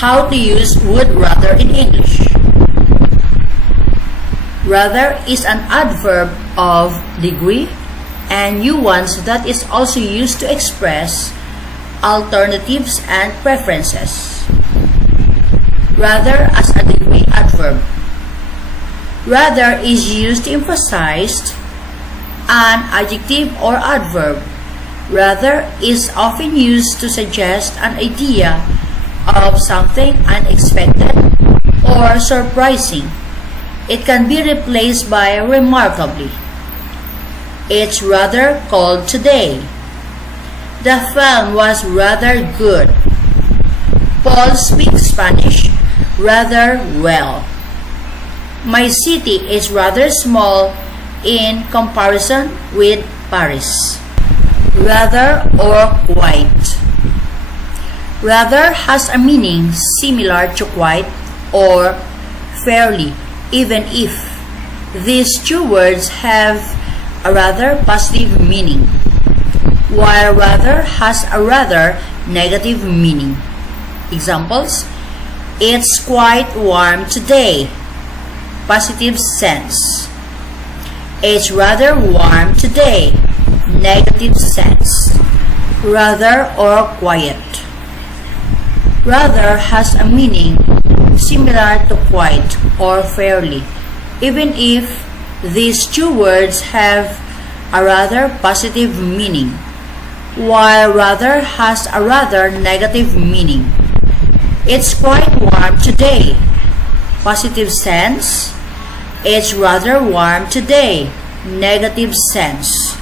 How to use would rather in English. Rather is an adverb of degree and nuance that is also used to express alternatives and preferences. Rather as a degree adverb. Rather is used to emphasize an adjective or adverb. Rather is often used to suggest an idea of something unexpected or surprising. It can be replaced by remarkably. It's rather cold today. The film was rather good. Paul speaks Spanish rather well. My city is rather small in comparison with Paris. Rather or quite. Rather has a meaning similar to quite or fairly, even if these two words have a rather positive meaning, while rather has a rather negative meaning. Examples: it's quite warm today. Positive sense. It's rather warm today. Negative sense. Rather or quiet. Rather has a meaning similar to quite or fairly, even if these two words have a rather positive meaning, while rather has a rather negative meaning. It's quite warm today. Positive sense. It's rather warm today. Negative sense.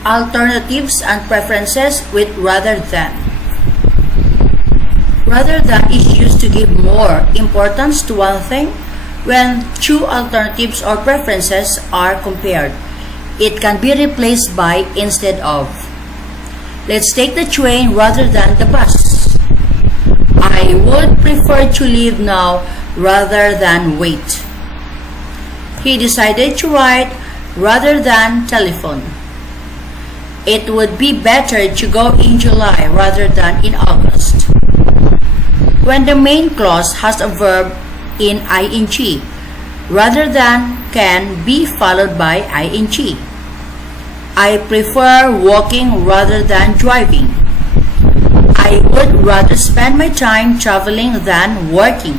Alternatives and preferences with rather than. Rather than is used to give more importance to one thing when two alternatives or preferences are compared. It can be replaced by instead of. Let's take the train rather than the bus. I would prefer to leave now rather than wait. He decided to write rather than telephone. It would be better to go in July rather than in August. When the main clause has a verb in ing, rather than can be followed by ing. I prefer walking rather than driving. I would rather spend my time traveling than working.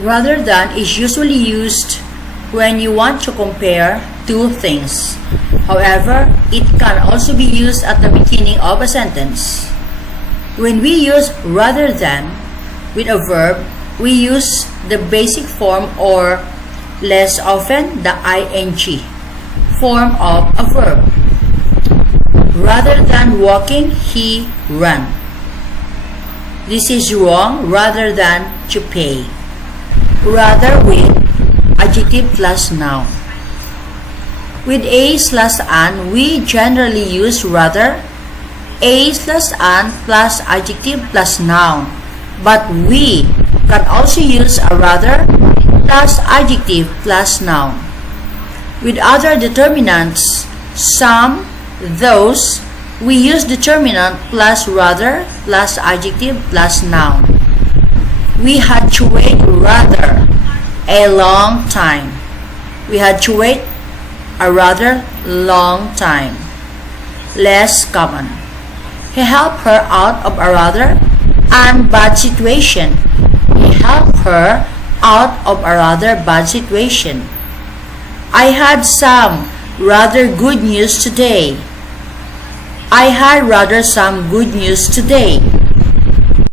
Rather than is usually used when you want to compare two things. However, it can also be used at the beginning of a sentence. When we use rather than with a verb, we use the basic form or less often the ing form of a verb. Rather than walking, he ran. This is wrong rather than to pay. Rather with adjective plus noun. With a/an, we generally use rather, a/an plus adjective plus noun. But we can also use a rather plus adjective plus noun. With other determinants, some, those, we use determinant plus rather plus adjective plus noun. We had to wait rather a long time. We had to wait a rather long time. Less common. He helped her out of a rather bad situation. He helped her out of a rather bad situation. I had some rather good news today. I had rather some good news today.